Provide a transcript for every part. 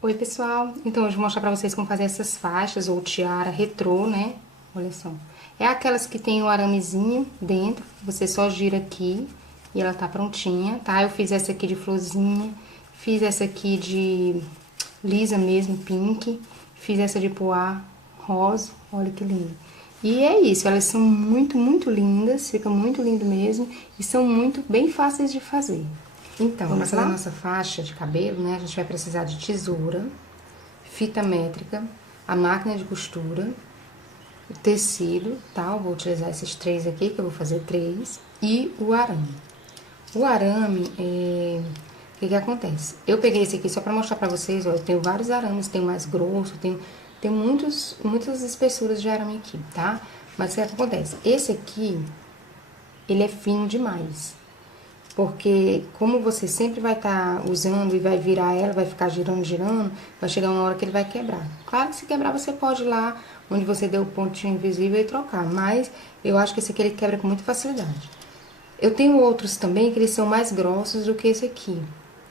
Oi pessoal, então hoje eu vou mostrar pra vocês como fazer essas faixas ou tiara retrô, né? Olha só, é aquelas que tem o aramezinho dentro, você só gira aqui e ela tá prontinha, tá? Eu fiz essa aqui de florzinha, fiz essa aqui de lisa mesmo, pink, fiz essa de poá rosa, olha que lindo. E é isso, elas são muito lindas, fica muito lindo mesmo e são muito bem fáceis de fazer. Então, vamos fazer a nossa faixa de cabelo, né? A gente vai precisar de tesoura, fita métrica, a máquina de costura, o tecido, tá? Eu vou utilizar esses três aqui, que eu vou fazer três, e o arame. O arame, o que que acontece? Eu peguei esse aqui só pra mostrar pra vocês, ó, eu tenho vários arames, tem mais grosso, tem muitas espessuras de arame aqui, tá? Mas o que acontece? Esse aqui, ele é fino demais. Porque como você sempre vai estar usando e vai virar ela, vai ficar girando, vai chegar uma hora que ele vai quebrar. Claro que se quebrar você pode ir lá onde você deu o pontinho invisível e trocar, mas eu acho que esse aqui ele quebra com muita facilidade. Eu tenho outros também que eles são mais grossos do que esse aqui.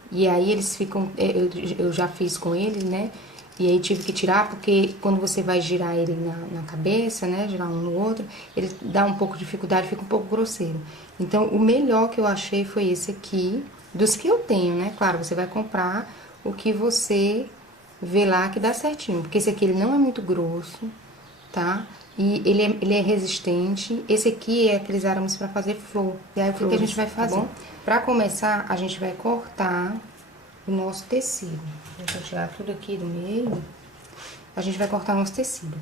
E aí eles ficam, eu já fiz com eles, né? E aí tive que tirar, porque quando você vai girar ele na cabeça, né? Girar um no outro, ele dá um pouco de dificuldade, fica um pouco grosseiro. Então, o melhor que eu achei foi esse aqui, dos que eu tenho, né? Claro, você vai comprar o que você vê lá que dá certinho. Porque esse aqui, ele não é muito grosso, tá? E ele é resistente. Esse aqui é aqueles arames pra fazer flor. E aí, o que que a gente vai fazer? Tá bom? Pra começar, a gente vai cortar o nosso tecido. Deixa eu tirar tudo aqui do meio. A gente vai cortar nosso tecido.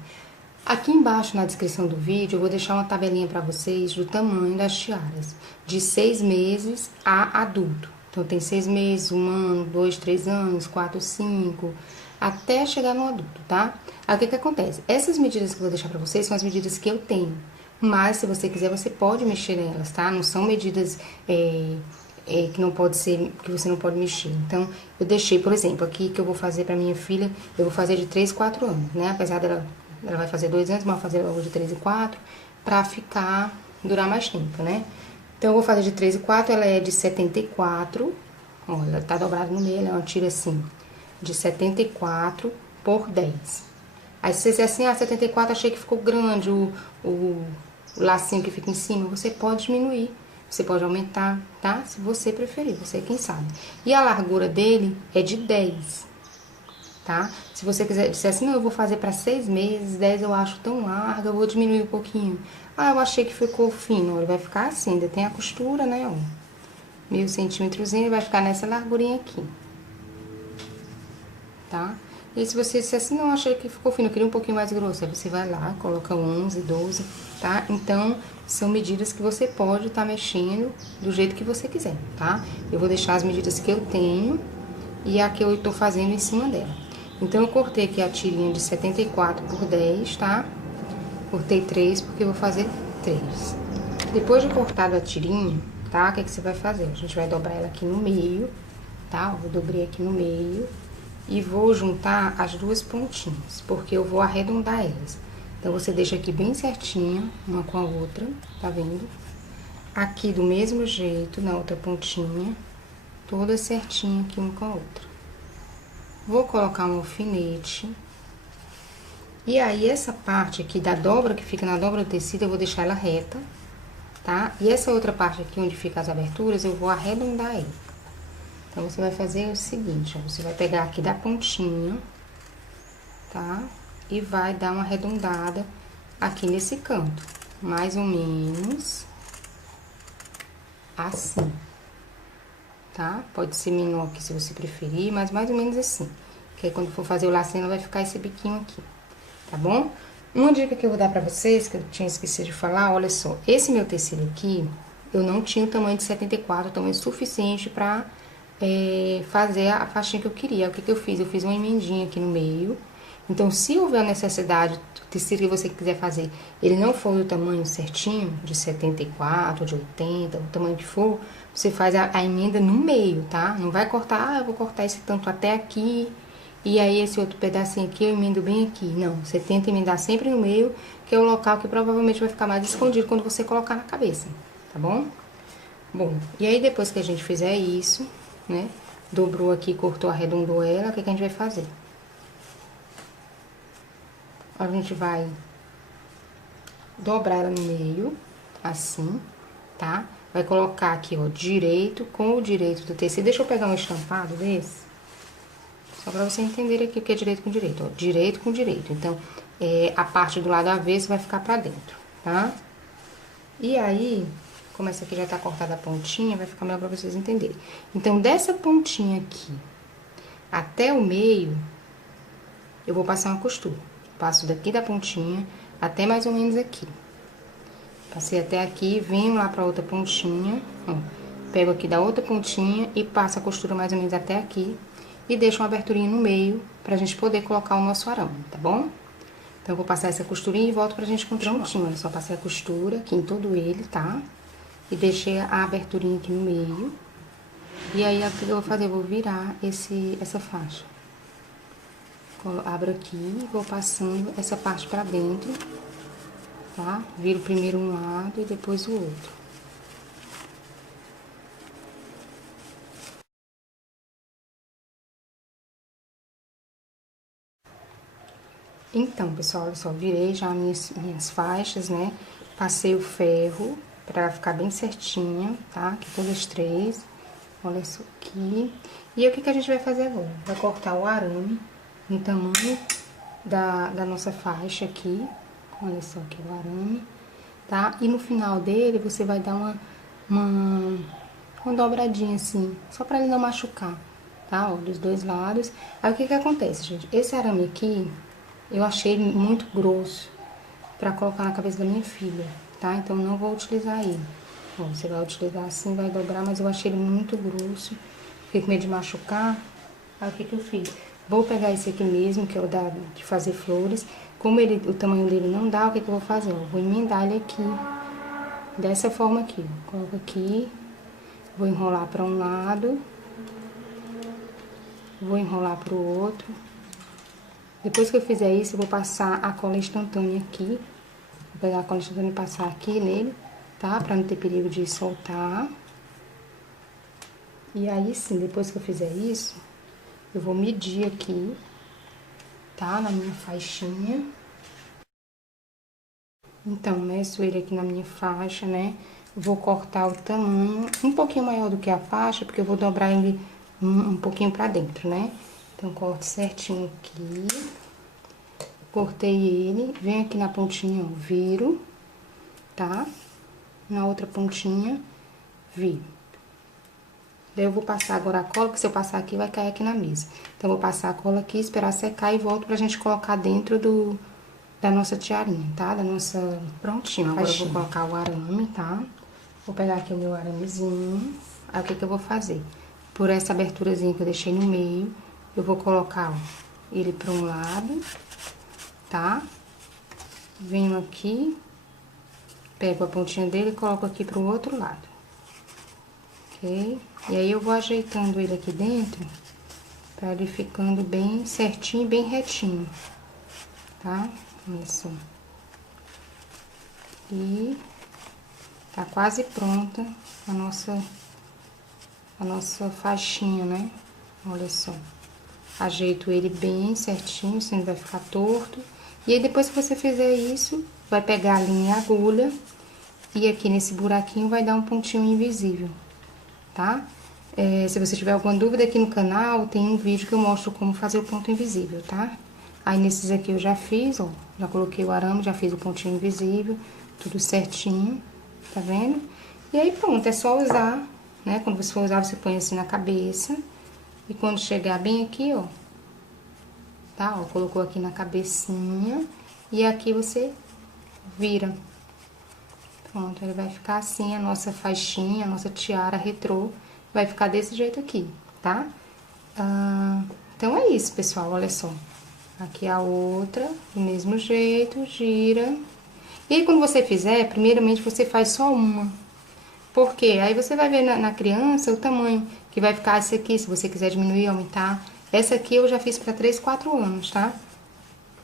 Aqui embaixo na descrição do vídeo eu vou deixar uma tabelinha pra vocês do tamanho das tiaras. De 6 meses a adulto. Então tem 6 meses, 1 ano, 2, 3 anos, 4, 5, até chegar no adulto, tá? Aí o que que acontece? Essas medidas que eu vou deixar pra vocês são as medidas que eu tenho. Mas se você quiser, você pode mexer nelas, tá? Não são medidas que não pode ser, que você não pode mexer. Então, eu deixei, por exemplo, aqui que eu vou fazer pra minha filha, eu vou fazer de 3 e 4 anos, né? Apesar ela vai fazer 2 anos, mas eu vou fazer logo de 3 e 4, pra durar mais tempo, né? Então, eu vou fazer de 3 e 4, ela é de 74, olha, ela tá dobrada no meio, ela é uma tira assim, de 74 por 10. Aí, se você disser assim, 74, achei que ficou grande o lacinho que fica em cima, você pode diminuir. Você pode aumentar, tá? Se você preferir, você é quem sabe. E a largura dele é de 10, tá? Se você quiser dizer assim, não, eu vou fazer para 6 meses, 10 eu acho tão larga, eu vou diminuir um pouquinho. Ah, eu achei que ficou fino, ele vai ficar assim, ainda tem a costura, né, ó. Meio centímetrozinho, vai ficar nessa largurinha aqui, tá? E se você disser assim, não, achei que ficou fino, eu queria um pouquinho mais grosso, aí você vai lá, coloca 11, 12, tá? Então, são medidas que você pode estar mexendo do jeito que você quiser, tá? Eu vou deixar as medidas que eu tenho e a que eu tô fazendo em cima dela. Então, eu cortei aqui a tirinha de 74 por 10, tá? Cortei 3 porque eu vou fazer 3. Depois de cortado a tirinha, tá? O que que você vai fazer? A gente vai dobrar ela aqui no meio, tá? Eu dobrei aqui no meio. E vou juntar as duas pontinhas, porque eu vou arredondar elas. Então, você deixa aqui bem certinha, uma com a outra, tá vendo? Aqui do mesmo jeito, na outra pontinha, toda certinha aqui uma com a outra. Vou colocar um alfinete. E aí, essa parte aqui da dobra, que fica na dobra do tecido, eu vou deixar ela reta, tá? E essa outra parte aqui, onde fica as aberturas, eu vou arredondar ela. Então, você vai fazer o seguinte, ó, você vai pegar aqui da pontinha, tá? E vai dar uma arredondada aqui nesse canto, mais ou menos assim, tá? Pode ser menor aqui se você preferir, mas mais ou menos assim. Que aí quando for fazer o lacinho, vai ficar esse biquinho aqui, tá bom? Uma dica que eu vou dar pra vocês, que eu tinha esquecido de falar, olha só. Esse meu tecido aqui, eu não tinha o tamanho de 74, o tamanho suficiente pra fazer a faixinha que eu queria. O que que eu fiz? Eu fiz uma emendinha aqui no meio. Então, se houver a necessidade, o tecido que você quiser fazer, ele não for do tamanho certinho, de 74, de 80, o tamanho que for, você faz a emenda no meio, tá? Não vai cortar, eu vou cortar esse tanto até aqui, e aí esse outro pedacinho aqui eu emendo bem aqui. Não, você tenta emendar sempre no meio, que é o local que provavelmente vai ficar mais escondido quando você colocar na cabeça, tá bom? Bom, e aí depois que a gente fizer isso, né, dobrou aqui, cortou, arredondou ela, o que a gente vai fazer? A gente vai dobrar ela no meio, assim, tá? Vai colocar aqui, ó, direito com o direito do tecido. Deixa eu pegar um estampado desse, só pra você entender aqui o que é direito com direito, ó. Direito com direito. Então, a parte do lado avesso vai ficar pra dentro, tá? E aí, como essa aqui já tá cortada a pontinha, vai ficar melhor pra vocês entenderem. Então, dessa pontinha aqui até o meio, eu vou passar uma costura. Passo daqui da pontinha até mais ou menos aqui. Passei até aqui, venho lá pra outra pontinha, ó. Pego aqui da outra pontinha e passo a costura mais ou menos até aqui. E deixo uma aberturinha no meio pra gente poder colocar o nosso arame, tá bom? Então, eu vou passar essa costurinha e volto pra gente continuar. Prontinho, olha só, passei a costura aqui em todo ele, tá? E deixei a aberturinha aqui no meio. E aí, o que eu vou fazer? Eu vou virar essa faixa. Abro aqui e vou passando essa parte pra dentro, tá? Viro primeiro um lado e depois o outro. Então, pessoal, olha só, virei já minhas faixas, né? Passei o ferro pra ela ficar bem certinha, tá? Aqui todas três. Olha isso aqui. E aí, o que a gente vai fazer agora? Vai cortar o arame no tamanho da nossa faixa aqui. Olha só aqui o arame, tá? E no final dele, você vai dar uma dobradinha assim, só pra ele não machucar, tá? Ó, dos dois lados. Aí, o que acontece, gente? Esse arame aqui, eu achei muito grosso pra colocar na cabeça da minha filha, tá? Então, não vou utilizar ele. Ó, você vai utilizar assim, vai dobrar, mas eu achei ele muito grosso. Fiquei com medo de machucar. Aí, o que eu fiz? Vou pegar esse aqui mesmo, que é o de fazer flores. Como o tamanho dele não dá, o que eu vou fazer? Eu vou emendar ele aqui, dessa forma aqui. Coloco aqui, vou enrolar pra um lado, vou enrolar pro outro. Depois que eu fizer isso, eu vou passar a cola instantânea aqui. Vou pegar a cola instantânea e passar aqui nele, tá? Pra não ter perigo de soltar. E aí sim, depois que eu fizer isso, eu vou medir aqui, tá? Na minha faixinha. Então, meço ele aqui na minha faixa, né? Vou cortar o tamanho um pouquinho maior do que a faixa, porque eu vou dobrar ele um pouquinho pra dentro, né? Então, corto certinho aqui. Cortei ele, venho aqui na pontinha, ó, viro, tá? Na outra pontinha, viro. Daí eu vou passar agora a cola, porque se eu passar aqui, vai cair aqui na mesa. Então, eu vou passar a cola aqui, esperar secar e volto pra gente colocar dentro da nossa tiarinha, tá? Da nossa... Prontinho, agora eu vou colocar o arame, tá? Vou pegar aqui o meu aramezinho. Aí, o que eu vou fazer? Por essa aberturazinha que eu deixei no meio, eu vou colocar, ó, ele pra um lado, tá? Venho aqui, pego a pontinha dele e coloco aqui pro outro lado. Ok? E aí, eu vou ajeitando ele aqui dentro, pra ele ficando bem certinho, bem retinho, tá? Olha só. E tá quase pronta a nossa faixinha, né? Olha só. Ajeito ele bem certinho, senão vai ficar torto. E aí, depois que você fizer isso, vai pegar a linha e a agulha. E aqui nesse buraquinho vai dar um pontinho invisível, tá? Se você tiver alguma dúvida, aqui no canal tem um vídeo que eu mostro como fazer o ponto invisível, tá? Aí, nesses aqui eu já fiz, ó. Já coloquei o arame, já fiz o pontinho invisível, tudo certinho, tá vendo? E aí, pronto, é só usar, né? Quando você for usar, você põe assim na cabeça. E quando chegar bem aqui, ó, tá? Ó, colocou aqui na cabecinha. E aqui você vira. Pronto, ele vai ficar assim, a nossa faixinha, a nossa tiara retrô. Vai ficar desse jeito aqui, tá? Então, é isso, pessoal, olha só. Aqui a outra, do mesmo jeito, gira. E aí, quando você fizer, primeiramente, você faz só uma. Por quê? Aí você vai ver na criança o tamanho que vai ficar esse aqui, se você quiser diminuir, aumentar. Essa aqui eu já fiz pra 3, 4 anos, tá?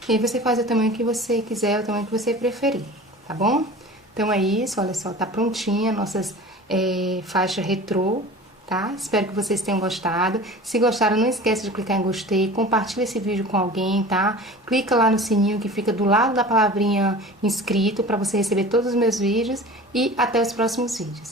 E aí você faz o tamanho que você quiser, o tamanho que você preferir, tá bom? Então é isso, olha só, tá prontinha nossas faixas retrô, tá? Espero que vocês tenham gostado. Se gostaram, não esqueça de clicar em gostei, compartilha esse vídeo com alguém, tá? Clica lá no sininho que fica do lado da palavrinha inscrito para você receber todos os meus vídeos e até os próximos vídeos.